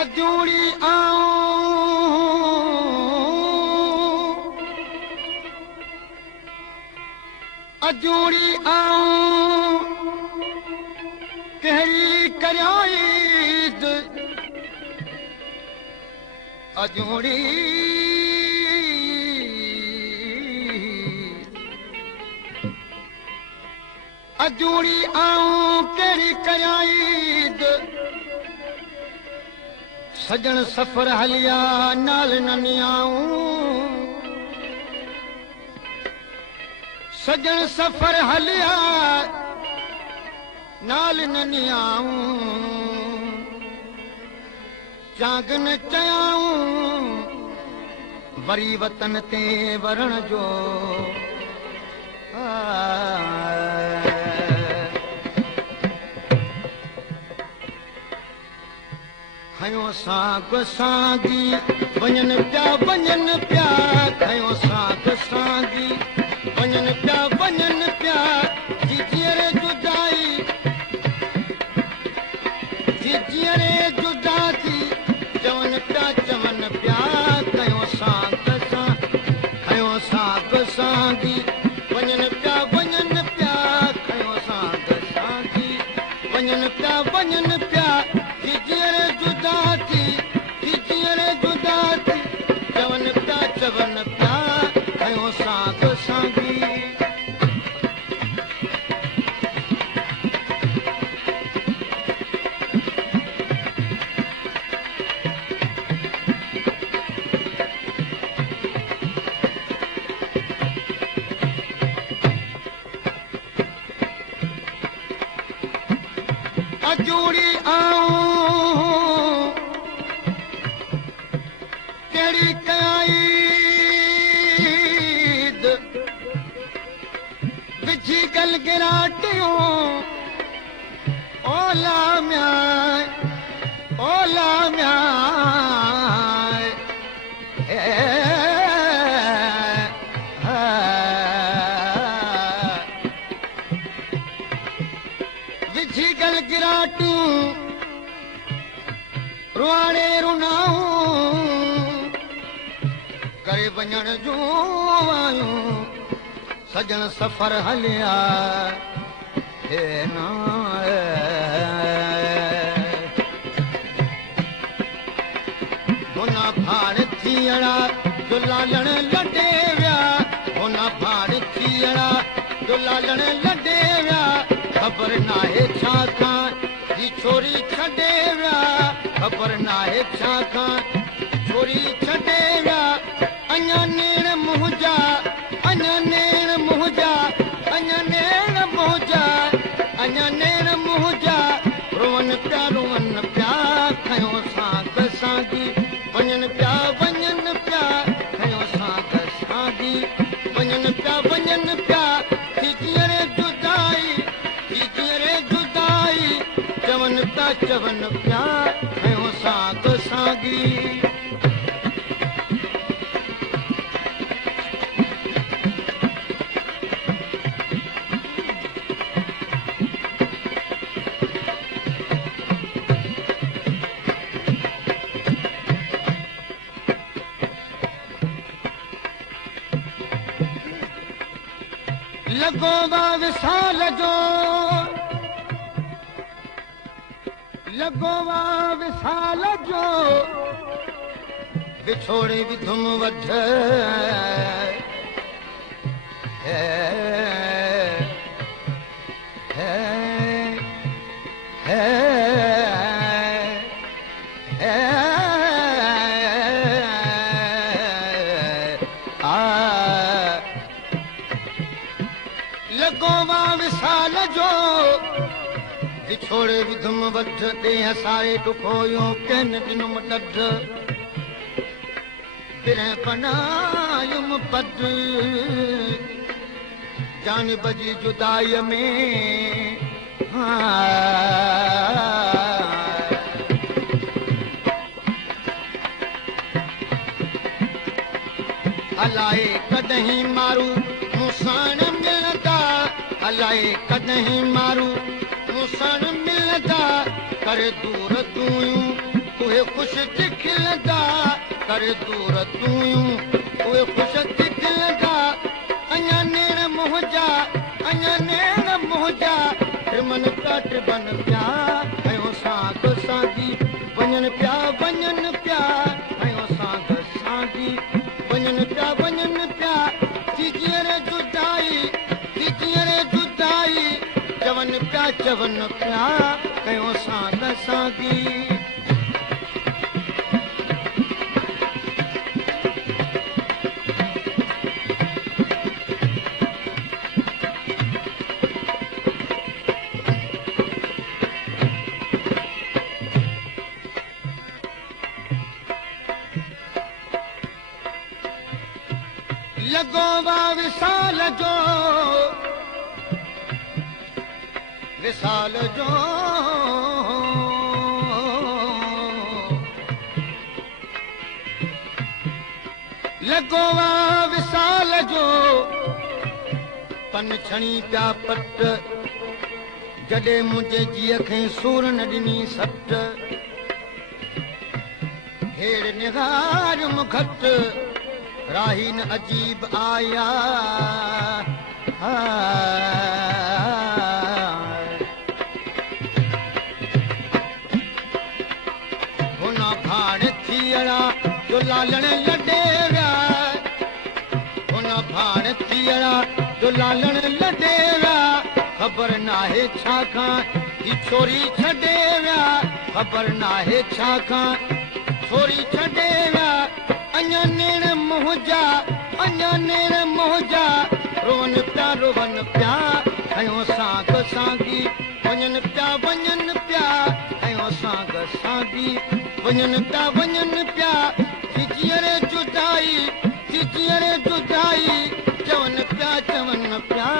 अजूड़ी आऊं अजूड़ी आऊं कहिड़ी करियाईद अजूड़ी अजूड़ी आऊं कहिड़ी करियाईद सजन सफ़र हलिया नाल न नियाऊं सजन सफ़र हलिया नाल न नियाऊं चांग न चयाऊं वरी वतन ते वरण जो खयो साग सांगी वञन पिया खयो साग सांगी वञन पिया जीअरे जुदाई जीअरे जुदा थी चवन पिया खयो साग सांगी वञन पिया खयो साग सांगी वञन पिया जीअरे जुदा थी चवन पिया खयो साग सांगी अजूड़ी आऊं कहिड़ी कयाईद विझी गल गिराटियूं ओला म्यां विझी गल गिराटियूं रुआणे रुनाऊं करे वञण जूं आयूं सजन सफ़र हलिया हे ना हुन भाण थियणा जो लालण लॾे विया हुन भाण थियणा जो लालण लॾे विया ख़बर नाहे छा खां ही छोरी छॾे विया ख़बर नाहे छा खां छोरी छॾे विया अञा नेण मुंहिंजा अञा नेण मुंहिंजा अञा नेण मुंहिंजा रोवन पिया खयो साग सांगी वञन पिया खयो साग सांगी वञन पिया जीअरे जुदाई चवन पिया खयो साग सांगी लगो वा विसाल जो बिछोड़े भी धुम वठ लगो विसाल जो बिछोड़े भी धुम वठ ॾेह सारे टुकोयो केन ॾिनुम ॾढ बिरह बनायुम पद जानिब जी जुदाई में अलाए कॾहिं मारू मुसाण मिलंदा अलाए कॾहिं मारू मुसाण मिलंदा कर दूर दूयूं उहे ख़ुशि थी खिलंदा करे दूर तूं उहे ख़ुशि थी खिलंदा अञा नेण मुंहिंजा अञा नेण मुंहिंजा टिमन पिया टिबन पिया कयो साग सागी वञनि पिया कयो साग सागी वञनि पिया थीजीअ रे जुदाई चवनि पिया कयो साग सागी लॻो वा विसाल जो लॻो वा विसाल जो पन छणी पिया पट जॾहिं मुंहिंजे जीअ खे सूर न ॾिनी सट हेड़ निगार मुखट राहीन अजीब आया हुना भाड़ थियड़ा जो लालण लॾे विया हुना भाड़ थियड़ा जो लालण लॾे विया ख़बर नाहे छा खां ही छोरी छॾे विया ख़बर नाहे छा खां छोरी छॾे विया अञा नेण मुंहिंजा रोवन पिया कयो साग सागी वञनि पिया कयो साग सागी वञनि पिया थीजीअ रे जुदाई चवनि पिया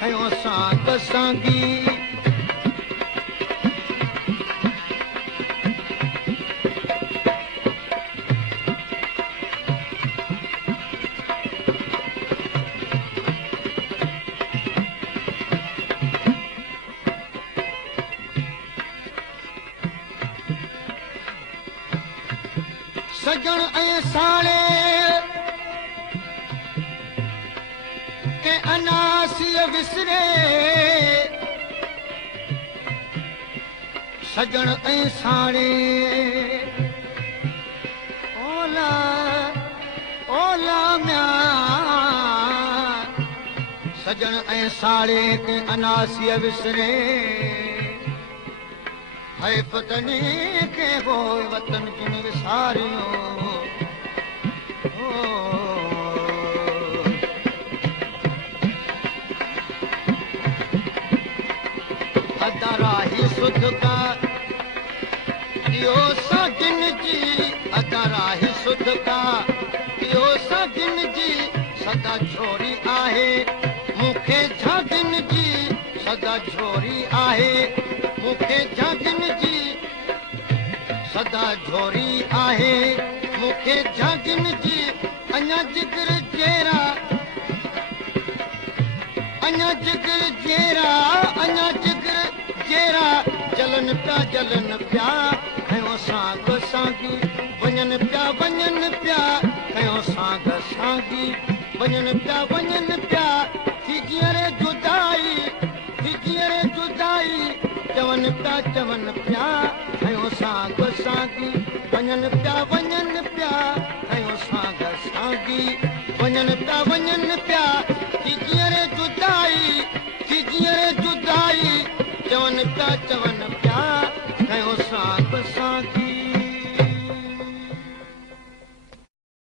कयो साग सागी सजण ऐं साड़े के अनासीअ विसरे सजण ऐं साड़े ओला म्या सजण ऐं साड़े के अनासीअ विसरे है पतनी के हो वतन जिन विसारियो अदराही सुध का इहो सागिन जी अदराही सुध का इहो सागिन जी सदा छोरी आहे मूंखे झागिन जी सदा छोरी आहे मूंखे झागिन जी सदा झोरी आहे मूंखे झागिन जी अञा जिगर जेरा जलन पिया कयो साग सागी वञनि पिया कयो साग सागी वञनि पिया थीजीअ रे जुदाई चवनि पिया कयो साग सागी वञनि पिया कयो साग सागी वञनि पिया थीजीअ रे जुदाई चवनि पिया